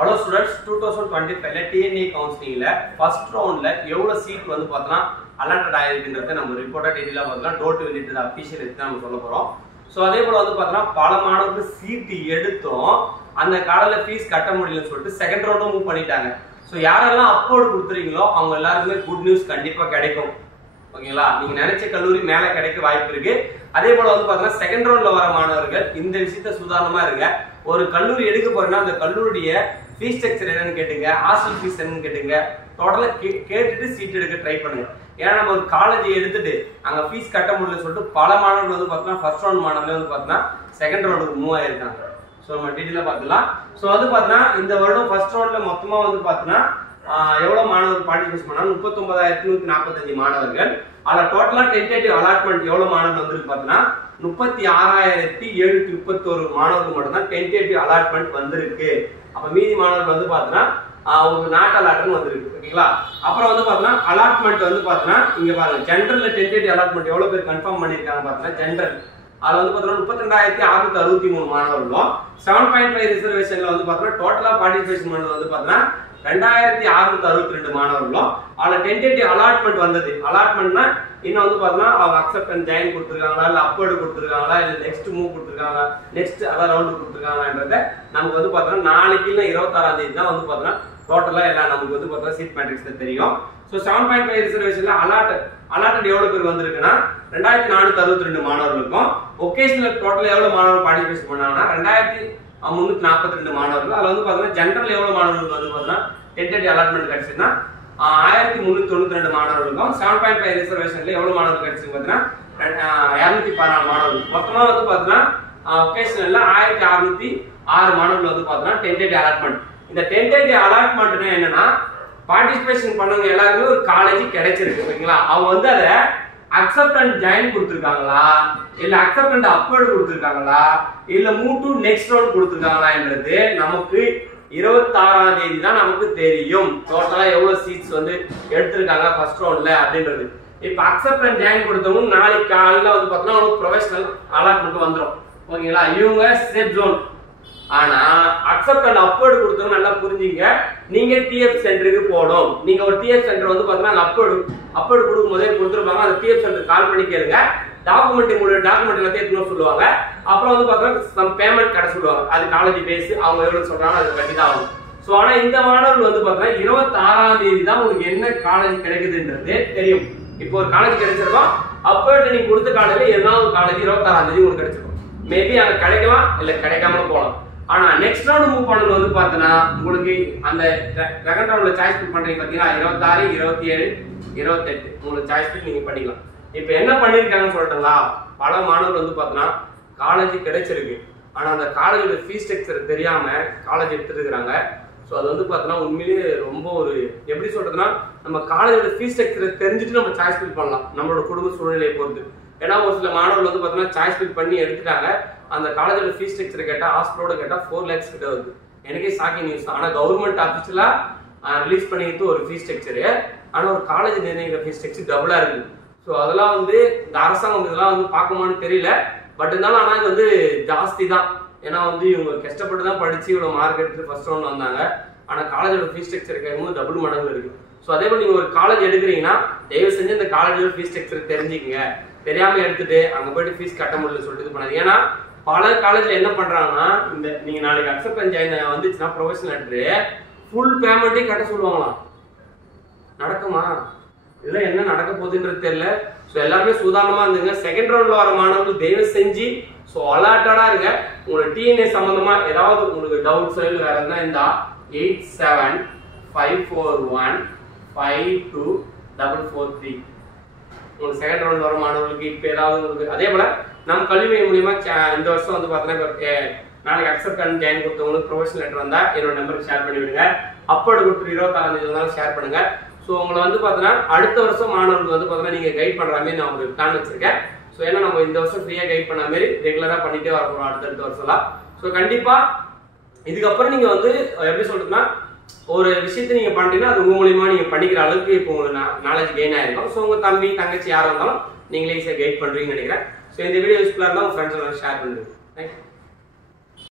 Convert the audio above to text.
Hello students, 2025 TNA counseling first round எவ்வளவு seat வந்து பார்த்தா அலாட்டட் ஆயிருக்குன்றதை நம்ம ரிப்போர்ட்டா டீடைலா பார்க்கலாம். Door to visit the official எடுத்து நம்ம சொல்ல போறோம். சோ அதே போல வந்து பார்த்தா பல மாணவர்கள் சீட் எடுத்தோம் அந்த காலையில ஃபீஸ் கட்ட முடியலன்னு சொல்லிட்டு செகண்ட் ரவுண்டும் மூவ் பண்ணிட்டாங்க. சோ யாரெல்லாம் அப்போர்ட் கொடுத்துறீங்களோ அவங்க எல்லாருக்குமே குட் நியூஸ் கண்டிப்பா கிடைக்கும். ஓகேங்களா, நீங்க நினைச்ச கல்லூரி மேல கிடைக்க வாய்ப்பு இருக்கு. அதே போல வந்து பாத்தீங்கன்னா செகண்ட் ரவுண்ட்ல வர மாணவர்கள் இந்த விஷயத்த சுதாரணமா இருங்க. ஒரு கல்லூரி எடுக்க போறேன்னா அந்த கல்லூரியுடைய ஃபீஸ் ஸ்ட்ரக்சர் என்னன்னு கேட்டுங்க, ஹாஸ்டல் ஃபீஸ் என்னன்னு கேட்டுங்க, டோட்டலா கேட்டுட்டு சீட் எடுக்க ட்ரை பண்ணுங்க. ஏன்னா நம்ம ஒரு காலேஜ் எடுத்துட்டு அங்க ஃபீஸ் கட்ட முடியலன்னு சொல்லிட்டு பல மாணவர்கள் வந்து பாத்தீங்கன்னா ஃபர்ஸ்ட் ரவுண்ட் மாணவர்கள் வந்து பாத்தீங்கன்னா செகண்ட் ரவுண்டுக்கு மூவ் ஆயிருக்காங்க. ஸோ நம்ம டீட்டெயிலா பார்த்துக்கலாம். ஸோ வந்து பாத்தீங்கன்னா இந்த வருடம் ஃபர்ஸ்ட் ரவுண்ட்ல மொத்தமா வந்து பாத்தீங்கன்னா எவ்வளவு மாணவர்கள் பார்ட்டிசிபேட் பண்ணாங்க? 39,145 மாணவர்கள். அதுல டோட்டலா டென்டேட்டிவ் அலாட்மெண்ட் எவ்வளவு மாணவர்கள் வந்திருக்கு பாத்தீங்கன்னா 36,731 மாணவர்கள் மட்டும் தான் டென்டேட்டிவ் அலாட்மெண்ட் வந்திருக்கு. அப்ப மீதி மாணவர்கள் வந்து பாத்தீங்கன்னா உங்களுக்கு நாட் அலாட்மெண்ட் வந்திருக்கு. ஓகேங்களா, அப்புறம் வந்து பாத்தீங்கன்னா அலாட்மெண்ட் வந்து பாத்தீங்கன்னா இங்க பாருங்க, ஜெனரல்ல டென்டேட்டிவ் அலாட்மெண்ட் எவ்வளவு பேர் கன்ஃபார்ம் பண்ணிருக்காங்க பாத்தீங்கன்னா ஜெனரல் அதுல வந்து பாத்தீங்கன்னா 32,663 மாணவர்களும் 7.5 ரிசர்வேஷன்ல வந்து பாத்தீங்கன்னா டோட்டலா பார்ட்டிசிபேஷன் பண்ணது வந்து பாத்தீங்கன்னா 2,662 மாணவர்களும். அதுல டென்டேட்டிவ் அலாட்மெண்ட் வந்தது. அலாட்மெண்ட்னா இன்னும் வந்து பாத்தீங்கன்னா அவங்க அக்செப்டன்ஸ் ஜாயின் கொடுத்துருக்காங்களா, இல்ல அப்போர்டு கொடுத்துருக்காங்களா, இல்ல நெக்ஸ்ட் மூவ் கொடுத்துருக்காங்க, நெக்ஸ்ட் அதான் ரவுண்ட் கொடுத்துருக்காங்கன்றத நமக்கு வந்து பாத்தீங்கன்னா நாளைக்கு இல்ல 26ஆம் தேதி தான் வந்து பாத்தீங்கன்னா டோட்டலா எல்லாம் நமக்கு வந்து பாத்தீங்கன்னா சீட் மேட்ரிக்ஸ் தெரியும். சோ 7.5 ரிசர்வேஷன்ல அலாட்டட் எவ்வளவு பேர் வந்திருக்குன்னா 2,462 மாணவர்களுக்கும், ஒகேஷனல் டோட்டல் எவ்வளவு மாணவர்கள் பார்ட்டிசிபேட் பண்ணாங்கன்னா 2,342 மாணவர்கள். அதுல வந்து பாத்தீங்கன்னா ஜெனரல் எவ்வளவு மாணவர்கள் வந்து பாத்தீங்கன்னா டென்டேட்டிவ் அலாட்மெண்ட் கிடைச்சுன்னா 1,392 மாணவர்களுக்கும், 7.5 ரிசர்வேஷன்ல எவ்வளவு மாணவர்கள் கிடைச்சு பாத்தீங்கன்னா 214 மாணவர்கள். மொத்தமா வந்து பாத்தீங்கன்னா ஒகேஷனல்ல 1,606 மாணவர்கள் வந்து பாத்தீங்கன்னா டென்டேட்டிவ் அலாட்மெண்ட். இந்த டென்டேட்டிவ் அலாட்மெண்ட்னா என்னன்னா பார்ட்டிசிபேஷன் பண்ணவங்க எல்லாருமே ஒரு காலேஜ் கிடைச்சிருக்கு. ஓகேங்களா, அவங்க வந்து அதை அக்செப்டன்ஸ் ஜாயின் கொடுத்துருக்காங்களா, இல்ல அக்செப்டன்ஸ் அப்போர்டு கொடுத்துருக்காங்களா, இல்ல மூவ் டு நெக்ஸ்ட் ரவுண்ட் கொடுத்துருக்காங்களான்றது நமக்கு 26ஆம் தேதி தான் நமக்கு தெரியும். டோட்டலா எவ்வளவு சீட்ஸ் வந்து எடுத்திருக்காங்க ஃபர்ஸ்ட் ரவுண்ட்ல அப்படின்றது. இப்ப அக்செப்டன்ஸ் ஜாயின் கொடுத்தவங்க நாளைக்கு காலையில வந்து பாத்தீங்கன்னா ஒரு ப்ரொஃபஷனல் அலாட்மெண்ட் வந்துடும். ஓகேங்களா, இவங்க சேஃப் ஜோன். ஆனா அக்செப்டன்ஸ் அப்போர்டு கொடுத்தவங்க நல்லா புரிஞ்சுங்க, நீங்க டிஎஃப் சென்டருக்கு போகணும். நீங்க ஒரு டிஎஃப் சென்டர் வந்து பாத்தீங்கன்னா அப்போர்டு கொடுக்கும் போதே கொடுத்துருப்பாங்க. அந்த டிஎஃப் சென்டர் கால் பண்ணி கேளுங்க. டாக்குமெண்ட் எல்லாத்தையும் எடுத்துன்னு சொல்லுவாங்க. அப்புறம் வந்து பாத்தீங்கன்னா பேமெண்ட் கடை சொல்லுவாங்க. அது காலேஜ் பேஸ் அவங்க எவ்வளவு சொல்றாங்க அது கட்டி தான் ஆகும். சோ ஆனா இந்த மாணவர்கள் வந்து பாத்தீங்கன்னா 26ஆம் தேதி தான் உங்களுக்கு என்ன காலேஜ் கிடைக்குதுன்றது தெரியும். இப்போ ஒரு காலேஜ் கிடைச்சிருக்கோம், அப்போர்டு நீங்க கொடுத்த காலேஜ்ல ஏதாவது காலேஜ் 26ஆம் தேதி உங்களுக்கு கிடைச்சிருக்கும். மேபி அங்க கிடைக்கலாம் இல்ல கிடைக்காம போகலாம். ஆனா நெக்ஸ்ட் ரவுண்ட் மூவ் பண்ணது வந்து பாத்தீங்கன்னா உங்களுக்கு அந்த செகண்ட் ரவுண்ட்ல சாய்ஸ் பிக் பண்றீங்க பாத்தீங்கன்னா 26, 27, 28 உங்களுக்கு சாய்ஸ் பிக் நீங்க பண்ணிக்கலாம். இப்ப என்ன பண்ணிருக்காங்கன்னு சொல்லிட்டுங்களா, பல மாணவர்கள் வந்து பாத்தீங்கன்னா காலேஜ் கிடைச்சிருக்கு, ஆனா அந்த காலேஜோட ஃபீஸ் ஸ்ட்ரக்சர் தெரியாம காலேஜ் எடுத்துட்டு இருக்காங்க. ஸோ அது வந்து பாத்தீங்கன்னா உண்மையிலேயே ரொம்ப ஒரு எப்படி சொல்றதுன்னா நம்ம காலேஜோட ஃபீஸ் ஸ்ட்ரக்சர் தெரிஞ்சுட்டு நம்ம சாய்ஸ் பிக் பண்ணலாம் நம்மளோட குடும்ப சூழ்நிலையை பொறுத்து. ஏன்னா ஒரு சில மாணவர்கள் வந்து பாத்தீங்கன்னா சாய்ஸ் பிக் பண்ணி எடுத்துட்டாங்க, அந்த காலேஜோட ஃபீஸ் ஸ்ட்ரக்சர் கேட்டா ஹாஸ்பிட்டலோட கேட்டா 4 lakhs கிட்ட வருது. எனக்கே ஷாக்கிங் நியூஸ். ஆனா கவர்மெண்ட் ஆஃபீஸ்ல ரிலீஸ் பண்ணிட்டு ஒரு ஃபீஸ் ஸ்ட்ரக்சர், ஆனா ஒரு காலேஜ் நிர்ணயிக்கிற ஃபீஸ் ஸ்ட்ரக்சர் டபுளா இருக்கு. ஸோ அதெல்லாம் வந்து இந்த அரசாங்கம் இதெல்லாம் வந்து பார்க்குமான்னு தெரியல. பட் இருந்தாலும் ஆனா இது வந்து ஜாஸ்தி தான். ஏன்னா வந்து இவங்க கஷ்டப்பட்டு தான் படிச்சு இவ்வளவு மார்க் எடுத்து ஃபர்ஸ்ட் ரவுண்ட் வந்தாங்க. ஆனா காலேஜோட ஃபீஸ் ஸ்ட்ரக்சர் கேட்கும்போது டபுள் மடங்கு இருக்கு. ஸோ அதே போல நீங்க ஒரு காலேஜ் எடுக்கிறீங்கன்னா தயவு செஞ்சு இந்த காலேஜோட ஃபீஸ் ஸ்ட்ரக்சர் தெரிஞ்சுக்கங்க. தெரியாம எடுத்துட்டு அங்க போயிட்டு ஃபீஸ் கட்ட முடியல சொல்லிட்டு இது பண்ணாது. ஏன்னா பல காலேஜ்ல என்ன பண்றாங்கன்னா இந்த நீங்க நாளைக்கு அக்செப்டன்ஸ் ஜாயின் வந்துச்சுன்னா ப்ரொஃபஷனல் லெட்டர் ஃபுல் பேமெண்ட்டே கட்ட சொல்லுவாங்களாம். நடக்குமா? இதெல்லாம் என்ன நடக்க போகுதுன்றது தெரியல. ஸோ எல்லாருமே சுதாரணமா இருந்துங்க. செகண்ட் ரவுண்ட்ல வர மாணவர்கள் தயவு செஞ்சு ஸோ அலர்ட்டடா இருங்க. உங்களுக்கு டிஎன்ஏ சம்பந்தமா ஏதாவது உங்களுக்கு டவுட்ஸ் இல்லை வேற இருந்தா இந்த 8754152443 உங்களுக்கு செகண்ட் ரவுண்ட் வர மாணவர்களுக்கு இப்ப ஏதாவது உங்களுக்கு அதே போல நம்ம கல்வி மையம் மூலியமா இந்த வருஷம் வந்து பாத்தீங்கன்னா நாளைக்கு அக்செப்டன்ஸ் ஜாயின் கொடுத்தவங்களுக்கு ப்ரொஃபஷனல் லெட்டர் வந்தா என்னோட நம்பருக்கு ஷேர் பண்ணி விடுங்க. அப்போடு கொடுத்து 26ஆம் தேதி வந்தாலும் ஷேர் பண்ணுங்க. ஸோ உங்களை வந்து பாத்தீங்கன்னா அடுத்த வருஷம் மாணவர்களுக்கு வந்து பாத்தீங்கன்னா நீங்க கைட் பண்ற மாதிரி நான் உங்களுக்கு பிளான் வச்சிருக்கேன். ஸோ ஏன்னா நம்ம இந்த வருஷம் ஃப்ரீயா கைட் பண்ண மாதிரி ரெகுலரா பண்ணிட்டே வர போறோம் அடுத்தடுத்த வருஷம்லாம். ஸோ கண்டிப்பா இதுக்கப்புறம் நீங்க வந்து எப்படி சொல்றதுன்னா ஒரு விஷயத்தை நீங்க பண்றீங்கன்னா அது உங்க மூலியமா நீங்க பண்ணிக்கிற அளவுக்கு இப்போ உங்களுக்கு நாலேஜ் கெயின் ஆயிருக்கும். ஸோ உங்க தம்பி தங்கச்சி யாரா இருந்தாலும் நீங்களே ஈஸியா கைட் பண்றீங்கன்னு நினைக்கிறேன். ஸோ இந்த வீடியோ யூஸ்ஃபுல்லா இருந்தால் உங்க ஃப்ரெண்ட்ஸ் எல்லாம் ஷேர் பண்ணுங்க. தேங்க்யூ.